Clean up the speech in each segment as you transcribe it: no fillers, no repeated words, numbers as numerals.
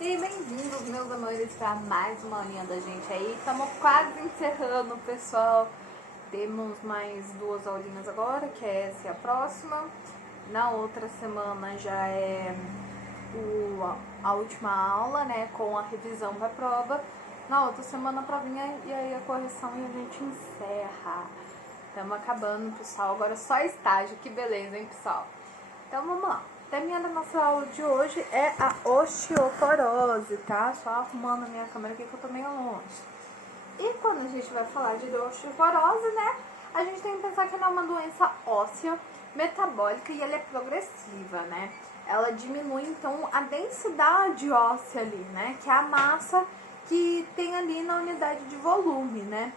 E bem-vindos, meus amores, para mais uma aulinha da gente aí. Estamos quase encerrando, pessoal. Temos mais 2 aulinhas agora, que é essa e a próxima. Na outra semana já é a última aula, né, com a revisão da prova. Na outra semana a provinha e aí a correção e a gente encerra. Estamos acabando, pessoal. Agora só estágio, que beleza, hein, pessoal? Então vamos lá. O teminha da nossa aula de hoje é a osteoporose, tá? Só arrumando a minha câmera aqui que eu tô meio longe. E quando a gente vai falar de osteoporose, né? A gente tem que pensar que ela é uma doença óssea, metabólica e ela é progressiva, né? Ela diminui, então, a densidade óssea ali, né? Que é a massa que tem ali na unidade de volume, né?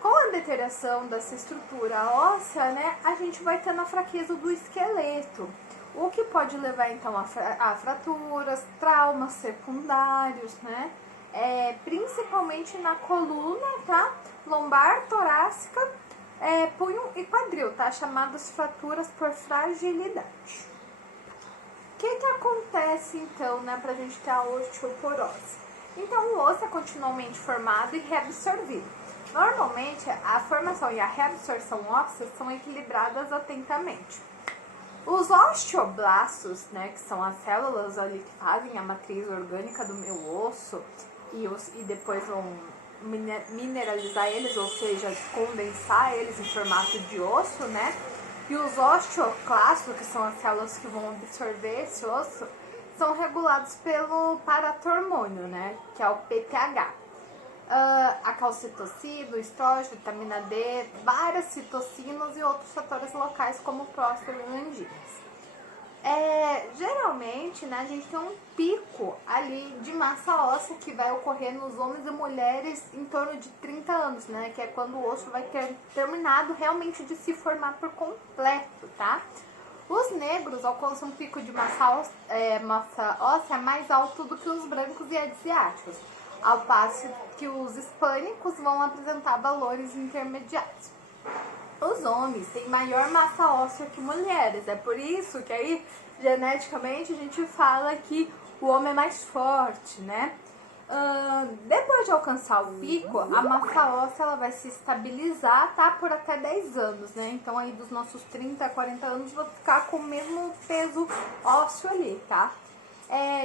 Com a deterioração dessa estrutura óssea, né, a gente vai tendo a fraqueza do esqueleto, o que pode levar então a fraturas, traumas secundários, né, principalmente na coluna, tá, lombar, torácica, punho e quadril, tá, chamadas fraturas por fragilidade. O que acontece então, né, pra gente ter a osteoporose? Então o osso é continuamente formado e reabsorvido. Normalmente, a formação e a reabsorção óssea são equilibradas atentamente. Os osteoblastos, né, que são as células ali que fazem a matriz orgânica do meu osso e depois vão mineralizar eles, ou seja, condensar eles em formato de osso, né? E os osteoclastos, que são as células que vão absorver esse osso, são regulados pelo paratormônio, né, que é o PTH. A calcitocina, o estrógeno, vitamina D, várias citocinas e outros fatores locais como prostaglandinas. Geralmente, né, a gente tem um pico ali de massa óssea que vai ocorrer nos homens e mulheres em torno de 30 anos, né, que é quando o osso vai ter terminado realmente de se formar por completo, tá? Os negros alcançam um pico de massa óssea mais alto do que os brancos e asiáticos, ao passo que os hispânicos vão apresentar valores intermediários. Os homens têm maior massa óssea que mulheres, é por isso que aí, geneticamente, a gente fala que o homem é mais forte, né? Depois de alcançar o pico, a massa óssea ela vai se estabilizar, tá? Por até 10 anos, né? Então aí dos nossos 30 a 40 anos vai ficar com o mesmo peso ósseo ali, tá?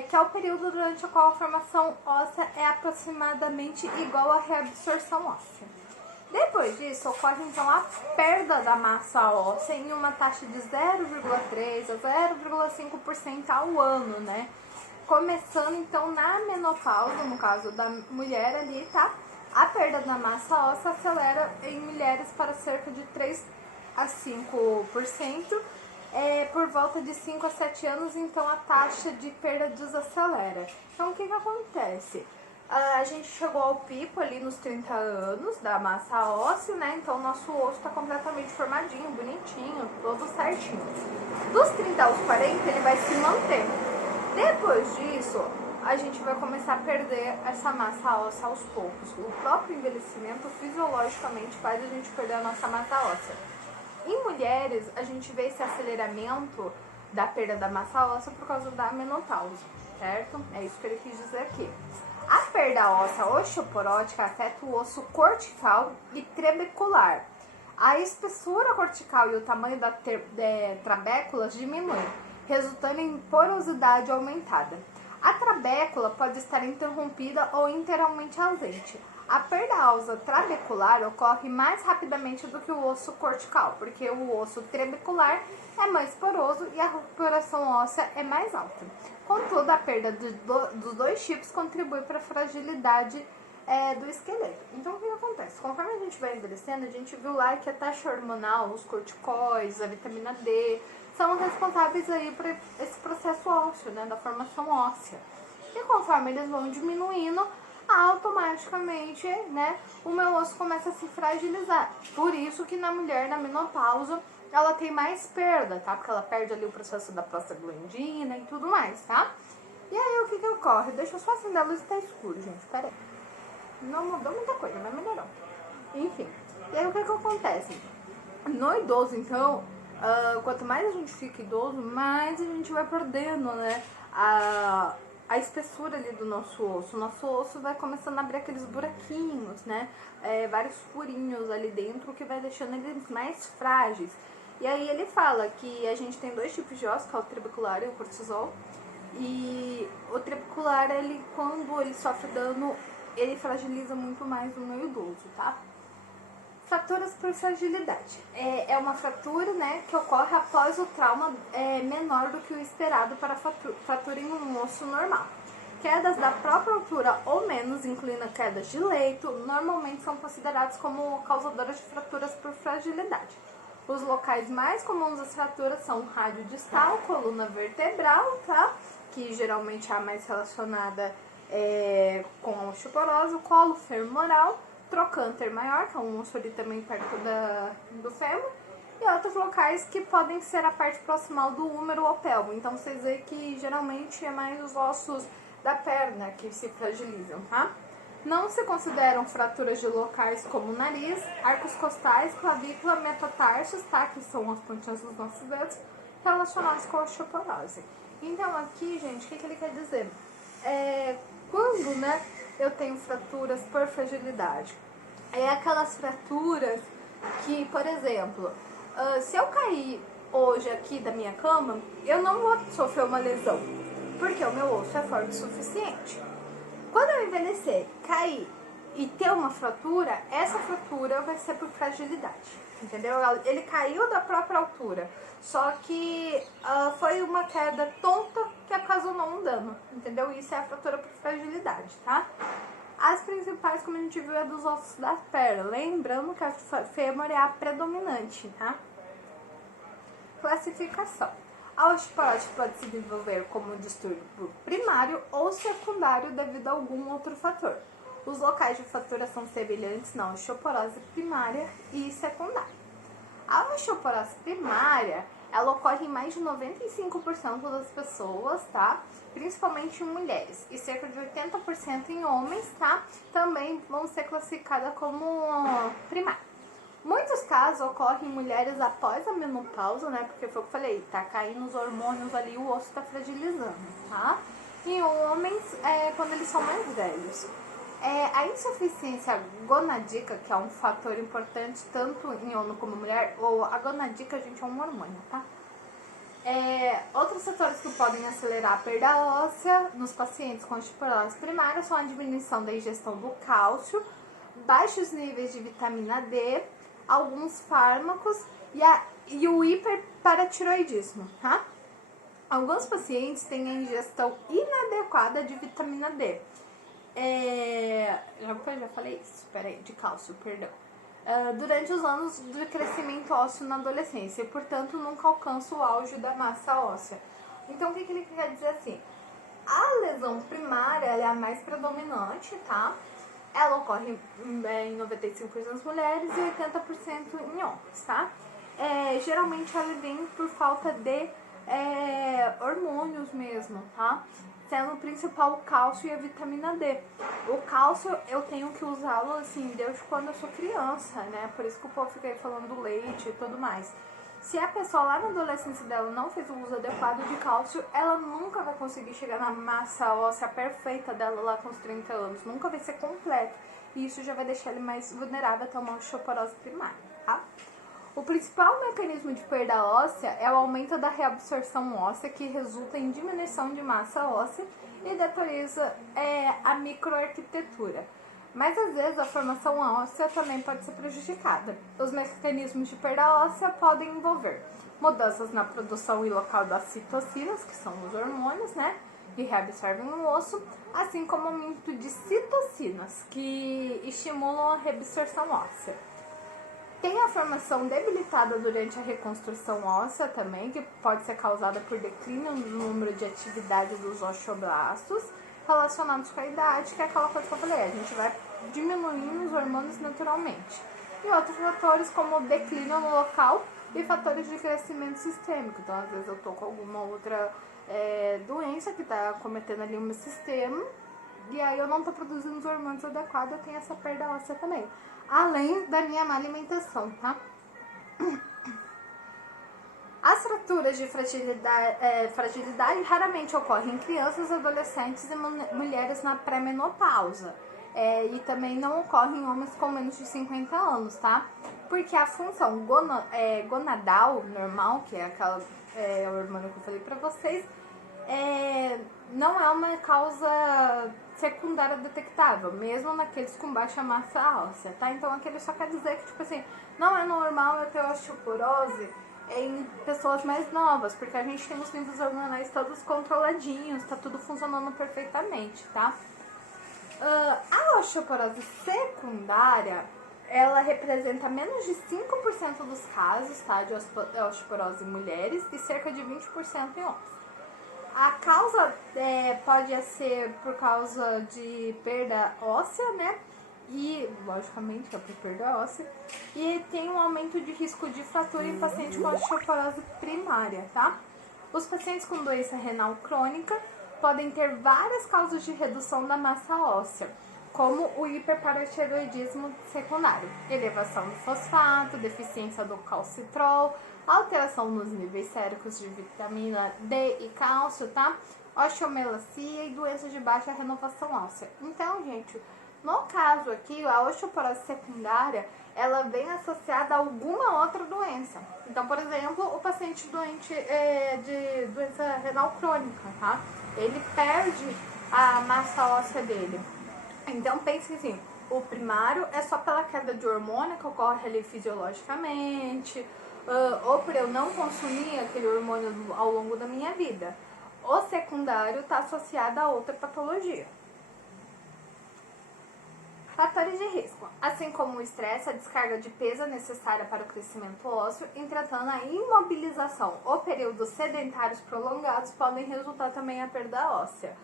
Que é o período durante o qual a formação óssea é aproximadamente igual à reabsorção óssea. Depois disso, ocorre então a perda da massa óssea em uma taxa de 0,3 a 0,5% ao ano, né? Começando então na menopausa, no caso da mulher ali, tá? A perda da massa óssea acelera em mulheres para cerca de 3 a 5%. Por volta de 5 a 7 anos, então a taxa de perda desacelera. Então o que acontece? A gente chegou ao pico ali nos 30 anos da massa óssea, né? Então o nosso osso está completamente formadinho, bonitinho, todo certinho. Dos 30 aos 40 ele vai se manter. Depois disso, a gente vai começar a perder essa massa óssea aos poucos. O próprio envelhecimento fisiologicamente faz a gente perder a nossa massa óssea. Em mulheres, a gente vê esse aceleramento da perda da massa óssea por causa da menopausa, certo? É isso que ele quis dizer aqui. A perda óssea osteoporótica afeta o osso cortical e trabecular. A espessura cortical e o tamanho da trabécula diminuem, resultando em porosidade aumentada. A trabécula pode estar interrompida ou inteiramente ausente. A perda óssea trabecular ocorre mais rapidamente do que o osso cortical, porque o osso trabecular é mais poroso e a recuperação óssea é mais alta. Contudo, a perda dos dois tipos contribui para a fragilidade do esqueleto. Então, o que acontece? Conforme a gente vai envelhecendo, a gente viu lá que a taxa hormonal, os corticóides, a vitamina D, são responsáveis aí por esse processo ósseo, né, da formação óssea. E conforme eles vão diminuindo, automaticamente, né, o meu osso começa a se fragilizar. Por isso que na mulher, na menopausa, ela tem mais perda, tá? Porque ela perde ali o processo da prostaglandina e tudo mais, tá? E aí, o que ocorre? Deixa eu só acender a luz, tá escuro, gente, peraí. Não mudou muita coisa, mas melhorou. Enfim, e aí o que acontece? No idoso, então, quanto mais a gente fica idoso, mais a gente vai perdendo, né, a espessura ali do nosso osso. O nosso osso vai começando a abrir aqueles buraquinhos, né? Vários furinhos ali dentro, que vai deixando eles mais frágeis. E aí ele fala que a gente tem 2 tipos de osso, que é o trabecular e o cortisol. E o trabecular, ele, quando ele sofre dano, ele fragiliza muito mais o meu idoso, tá? Fraturas por fragilidade. É uma fratura, né, que ocorre após o trauma menor do que o esperado para fratura em um osso normal. Quedas da própria altura ou menos, incluindo quedas de leito, normalmente são consideradas como causadoras de fraturas por fragilidade. Os locais mais comuns das fraturas são rádio distal, coluna vertebral, tá? Que geralmente é a mais relacionada com a osteoporose, o colo femoral, trocânter maior, que é um osso ali também perto do fêmur, e outros locais que podem ser a parte proximal do húmero ou pelvo. Então vocês veem que geralmente é mais os ossos da perna que se fragilizam, tá? Não se consideram fraturas de locais como nariz, arcos costais, clavícula, metatarsos, tá? Que são as pontinhas dos nossos dedos, relacionados com a osteoporose. Então aqui, gente, o que ele quer dizer? Quando, né, eu tenho fraturas por fragilidade, é aquelas fraturas que, por exemplo, se eu cair hoje aqui da minha cama, eu não vou sofrer uma lesão, porque o meu osso é forte o suficiente. Quando eu envelhecer, cair e ter uma fratura, essa fratura vai ser por fragilidade, entendeu? Ele caiu da própria altura, só que foi uma queda tonta que ocasionou um dano, entendeu? Isso é a fratura por fragilidade, tá? As principais, como a gente viu, é dos ossos da perna, lembrando que a fêmur é a predominante, tá? Classificação. A osteoporose pode se desenvolver como um distúrbio primário ou secundário devido a algum outro fator. Os locais de fratura são semelhantes na osteoporose primária e secundária. A osteoporose primária, ela ocorre em mais de 95% das pessoas, tá? Principalmente em mulheres, e cerca de 80% em homens, tá? Também vão ser classificadas como primária. Muitos casos ocorrem em mulheres após a menopausa, né? Porque foi o que eu falei, tá caindo os hormônios ali, o osso tá fragilizando, tá? E em homens, quando eles são mais velhos. A insuficiência gonadítica, que é um fator importante tanto em homem como mulher, ou a gonadítica, gente, é um hormônio, tá? Outros fatores que podem acelerar a perda óssea nos pacientes com osteoporose primária são a diminuição da ingestão do cálcio, baixos níveis de vitamina D, alguns fármacos e o hiperparatiroidismo, tá? Alguns pacientes têm a ingestão inadequada de vitamina D. Já falei isso, de cálcio, perdão. Durante os anos de crescimento ósseo na adolescência e, portanto, nunca alcança o auge da massa óssea. Então, o que ele quer dizer assim? A lesão primária ela é a mais predominante, tá? Ela ocorre em 95% das mulheres e 80% em homens, tá? Geralmente ela vem por falta de hormônios mesmo, tá? Sendo o principal o cálcio e a vitamina D. O cálcio eu tenho que usá-lo assim desde quando eu sou criança, né? Por isso que o povo fica aí falando do leite e tudo mais. Se a pessoa lá na adolescência dela não fez o uso adequado de cálcio, ela nunca vai conseguir chegar na massa óssea perfeita dela lá com os 30 anos. Nunca vai ser completo. E isso já vai deixar ele mais vulnerável a ter uma osteoporose primária, tá? O principal mecanismo de perda óssea é o aumento da reabsorção óssea, que resulta em diminuição de massa óssea e deteriora a microarquitetura. Mas às vezes a formação óssea também pode ser prejudicada. Os mecanismos de perda óssea podem envolver mudanças na produção e local das citocinas, que são os hormônios, né, que reabsorvem o osso, assim como aumento de citocinas, que estimulam a reabsorção óssea. Tem a formação debilitada durante a reconstrução óssea também, que pode ser causada por declínio no número de atividade dos osteoblastos, relacionados com a idade, que é aquela coisa que eu falei, a gente vai diminuindo os hormônios naturalmente. E outros fatores como declínio no local e fatores de crescimento sistêmico. Então, às vezes eu tô com alguma outra doença que tá cometendo ali o meu sistema, e aí eu não tô produzindo os hormônios adequados, eu tenho essa perda óssea também. Além da minha má alimentação, tá? As fraturas de fragilidade raramente ocorrem em crianças, adolescentes e mulheres na pré-menopausa. E também não ocorrem em homens com menos de 50 anos, tá? Porque a função gonadal normal, que é aquela hormônio que eu falei pra vocês, não é uma causa secundária detectável, mesmo naqueles com baixa massa óssea, tá? Então aquele só quer dizer que, tipo assim, não é normal eu ter osteoporose em pessoas mais novas, porque a gente tem os níveis hormonais todos controladinhos, tá tudo funcionando perfeitamente, tá? A osteoporose secundária, ela representa menos de 5% dos casos, tá, de osteoporose em mulheres e cerca de 20% em homens. A causa pode ser por causa de perda óssea, né? E, logicamente, é por perda óssea. E tem um aumento de risco de fratura em pacientes com osteoporose primária, tá? Os pacientes com doença renal crônica podem ter várias causas de redução da massa óssea, como o hiperparatiroidismo secundário, elevação do fosfato, deficiência do calcitrol, alteração nos níveis séricos de vitamina D e cálcio, tá? Osteomelacia e doenças de baixa renovação óssea. Então, gente, no caso aqui, a osteoporose secundária, ela vem associada a alguma outra doença. Então, por exemplo, o paciente doente de doença renal crônica, tá? Ele perde a massa óssea dele. Então, pense assim, o primário é só pela queda de hormônio que ocorre ali fisiologicamente, ou por eu não consumir aquele hormônio ao longo da minha vida. O secundário está associado a outra patologia. Fatores de risco. Assim como o estresse, a descarga de peso é necessária para o crescimento ósseo, entretanto, a imobilização ou períodos sedentários prolongados podem resultar também a perda óssea.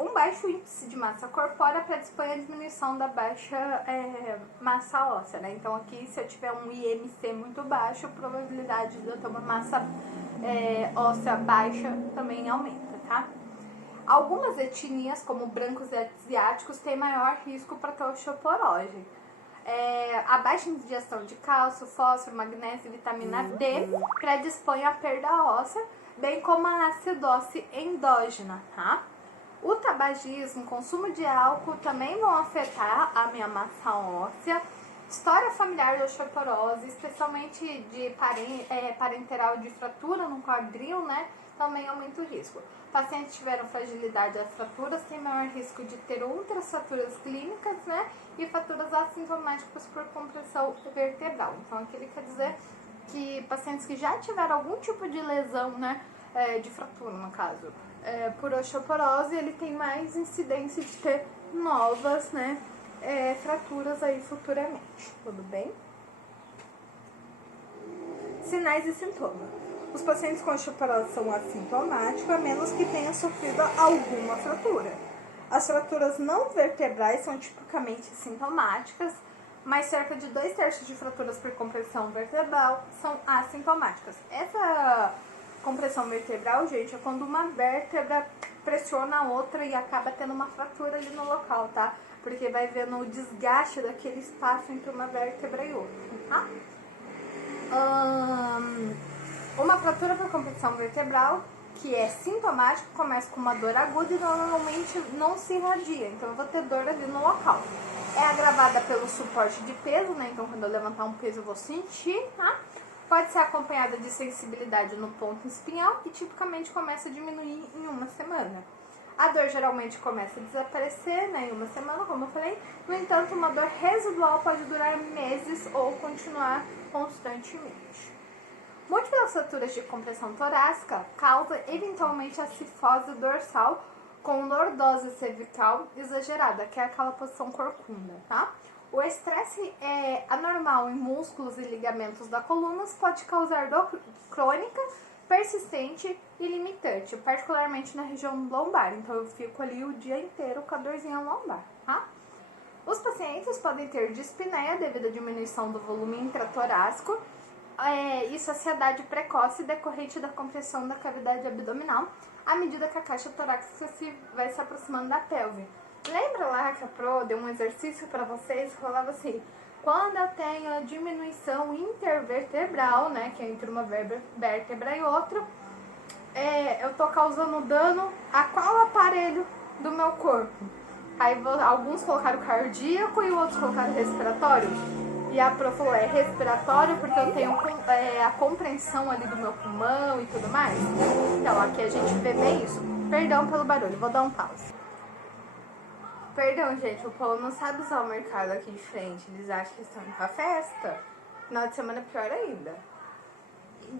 Um baixo índice de massa corpórea predispõe à diminuição da baixa massa óssea, né? Então aqui, se eu tiver um IMC muito baixo, a probabilidade de eu ter uma massa óssea baixa também aumenta, tá? Algumas etnias, como brancos e asiáticos, têm maior risco para ter osteoporose. A baixa ingestão de cálcio, fósforo, magnésio e vitamina D predispõe à perda óssea, bem como a acidose endógena, tá? O tabagismo, consumo de álcool também vão afetar a minha massa óssea. História familiar de osteoporose, especialmente de parenteral de fratura no quadril, né? Também aumenta o risco. Pacientes que tiveram fragilidade às fraturas têm maior risco de ter outras fraturas clínicas, né? E fraturas assintomáticas por compressão vertebral. Então, aqui ele quer dizer que pacientes que já tiveram algum tipo de lesão, né? De fratura, no caso, por osteoporose, ele tem mais incidência de ter novas, né? Fraturas aí futuramente. Tudo bem? Sinais e sintomas. Os pacientes com osteoporose são assintomáticos, a menos que tenham sofrido alguma fratura. As fraturas não vertebrais são tipicamente sintomáticas, mas cerca de 2/3 de fraturas por compressão vertebral são assintomáticas. Essa compressão vertebral, gente, é quando uma vértebra pressiona a outra e acaba tendo uma fratura ali no local, tá? Porque vai vendo o desgaste daquele espaço entre uma vértebra e outra, tá? Uma fratura por compressão vertebral, que é sintomática, começa com uma dor aguda e normalmente não se irradia, então eu vou ter dor ali no local. É agravada pelo suporte de peso, né? Então quando eu levantar um peso eu vou sentir, tá? Pode ser acompanhada de sensibilidade no ponto espinhal e tipicamente começa a diminuir em uma semana. A dor geralmente começa a desaparecer, né, em uma semana, como eu falei. No entanto, uma dor residual pode durar meses ou continuar constantemente. Múltiplas fraturas de compressão torácica causam eventualmente a cifose dorsal com lordose cervical exagerada, que é aquela posição corcunda, tá? O estresse anormal em músculos e ligamentos da coluna pode causar dor crônica, persistente e limitante, particularmente na região lombar. Então eu fico ali o dia inteiro com a dorzinha lombar, tá? Os pacientes podem ter dispneia devido à diminuição do volume intratorácico e saciedade precoce decorrente da compressão da cavidade abdominal à medida que a caixa torácica vai se aproximando da pelve. Lembra lá que a Pro deu um exercício para vocês? Falava assim, Quando eu tenho a diminuição intervertebral, né, que é entre uma vértebra e outra, eu tô causando dano a qual aparelho do meu corpo? Aí alguns colocaram cardíaco e outros colocaram respiratório. E a prof falou, é respiratório porque eu tenho a compreensão ali do meu pulmão e tudo mais. Então aqui a gente vê bem isso. Perdão pelo barulho, vou dar um pause. Perdão, gente, o povo não sabe usar o mercado aqui de frente. Eles acham que estão indo pra festa. Final de semana é pior ainda.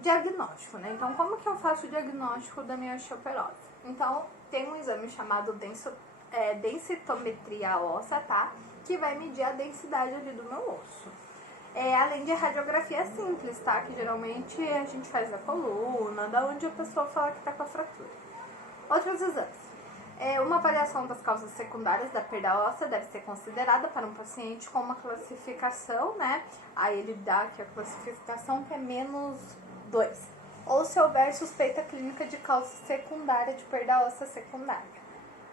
Diagnóstico, né? Então, como que eu faço o diagnóstico da minha osteoporose? Então, tem um exame chamado densitometria óssea, tá? Que vai medir a densidade ali do meu osso. Além de radiografia simples, tá? Que geralmente a gente faz da coluna, da onde a pessoa fala que tá com a fratura. Outros exames. Uma avaliação das causas secundárias da perda óssea deve ser considerada para um paciente com uma classificação, né? Aí ele dá aqui a classificação que é -2. Ou se houver suspeita clínica de causa secundária de perda óssea secundária.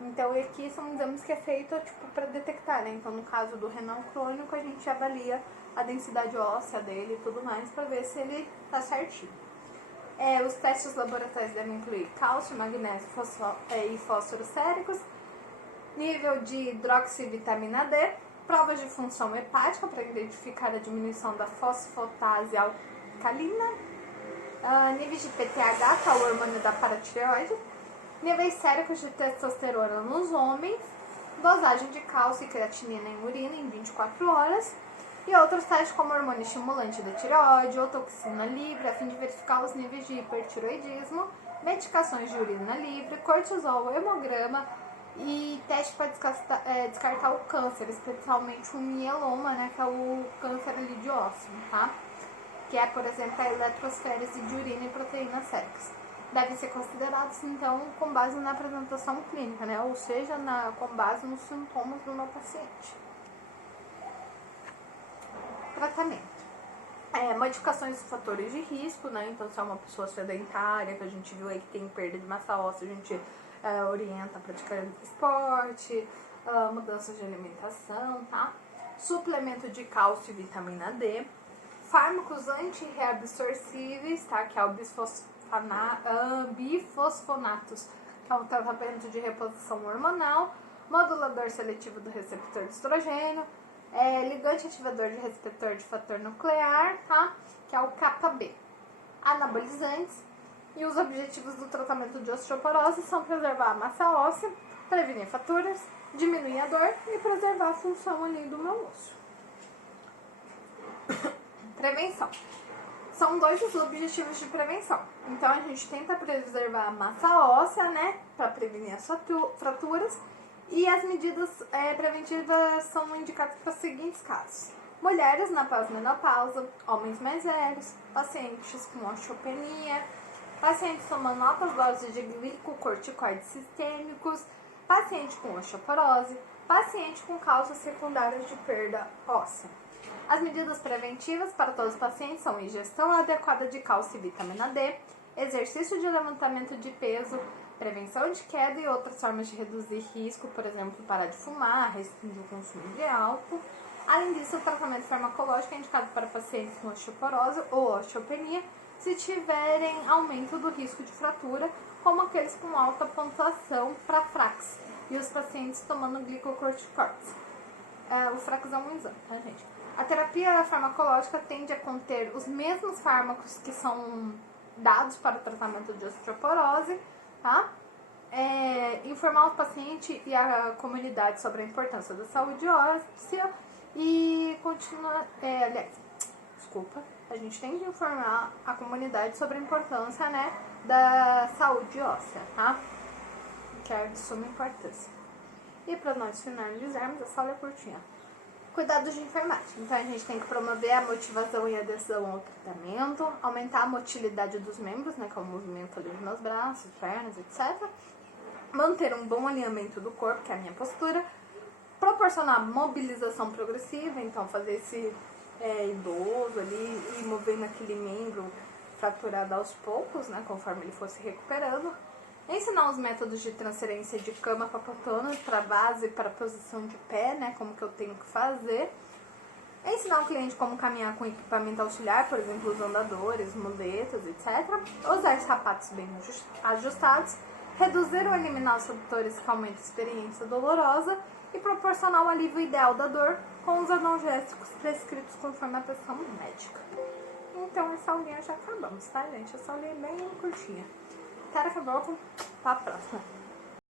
Então aqui são exames que é feito tipo para detectar, né? Então no caso do renal crônico a gente avalia a densidade óssea dele e tudo mais para ver se ele tá certinho. Os testes laboratórios devem incluir cálcio, magnésio e fósforo séricos, nível de hidroxivitamina D, provas de função hepática para identificar a diminuição da fosfatase alcalina, níveis de PTH, que é o hormônio da paratireoide, níveis séricos de testosterona nos homens, dosagem de cálcio e creatinina em urina em 24 horas, e outros testes como hormônio estimulante da tireoide ou toxina livre, a fim de verificar os níveis de hipertiroidismo, medicações de urina livre, cortisol, hemograma e teste para descartar o câncer, especialmente o mieloma, né, que é o câncer ali de osso, tá? Que é, por exemplo, a eletrosférese de urina e proteínas séricas. Devem ser considerados, então, com base na apresentação clínica, né, ou seja, com base nos sintomas do meu paciente. Tratamento. Modificações dos fatores de risco, né? Então, se é uma pessoa sedentária, que a gente viu aí que tem perda de massa óssea, a gente orienta a praticar esporte, mudanças de alimentação, tá? Suplemento de cálcio e vitamina D, fármacos antirreabsorcíveis, tá? Que é o bifosfonatos, que é um tratamento de reposição hormonal, modulador seletivo do receptor de estrogênio, ligante ativador de receptor de fator nuclear, tá? Que é o kappa-B. Anabolizantes. E os objetivos do tratamento de osteoporose são preservar a massa óssea, prevenir fraturas, diminuir a dor e preservar a função ali do meu osso. Prevenção. São 2 os objetivos de prevenção. Então, a gente tenta preservar a massa óssea, né? Para prevenir as fraturas. E as medidas preventivas são indicadas para os seguintes casos: mulheres na pós-menopausa, homens mais velhos, pacientes com osteopenia, pacientes tomando altas doses de glicocorticoides sistêmicos, paciente com osteoporose, paciente com causas secundárias de perda óssea. As medidas preventivas para todos os pacientes são ingestão adequada de cálcio e vitamina D, exercício de levantamento de peso, prevenção de queda e outras formas de reduzir risco, por exemplo, parar de fumar, restringir o consumo de álcool. Além disso, o tratamento farmacológico é indicado para pacientes com osteoporose ou osteopenia se tiverem aumento do risco de fratura, como aqueles com alta pontuação para FRAX e os pacientes tomando glicocorticoides. O FRAX é um exame, tá, gente? A terapia farmacológica tende a conter os mesmos fármacos que são dados para o tratamento de osteoporose, tá? Informar o paciente e a comunidade sobre a importância da saúde óssea e continuar. A gente tem que informar a comunidade sobre a importância, né, da saúde óssea, tá? Que é de suma importância. E para nós finalizarmos, essa aula é curtinha. Cuidados de enfermagem. Então a gente tem que promover a motivação e adesão ao tratamento, aumentar a motilidade dos membros, né, que é o movimento ali dos meus braços, pernas, etc. Manter um bom alinhamento do corpo, que é a minha postura. Proporcionar mobilização progressiva, então fazer esse idoso ali e movendo aquele membro fraturado aos poucos, né, conforme ele fosse recuperando. Ensinar os métodos de transferência de cama para poltrona, para base, para posição de pé, né, como que eu tenho que fazer. ensinar o cliente como caminhar com equipamento auxiliar, por exemplo, os andadores, muletas, etc. Usar sapatos bem ajustados, reduzir ou eliminar os fatores que aumentam a experiência dolorosa e proporcionar o alívio ideal da dor com os analgésicos prescritos conforme a prescrição médica. Então, essa aulinha já acabamos, tá, gente? Essa aulinha é bem curtinha. Até daqui a pouco, pra próxima.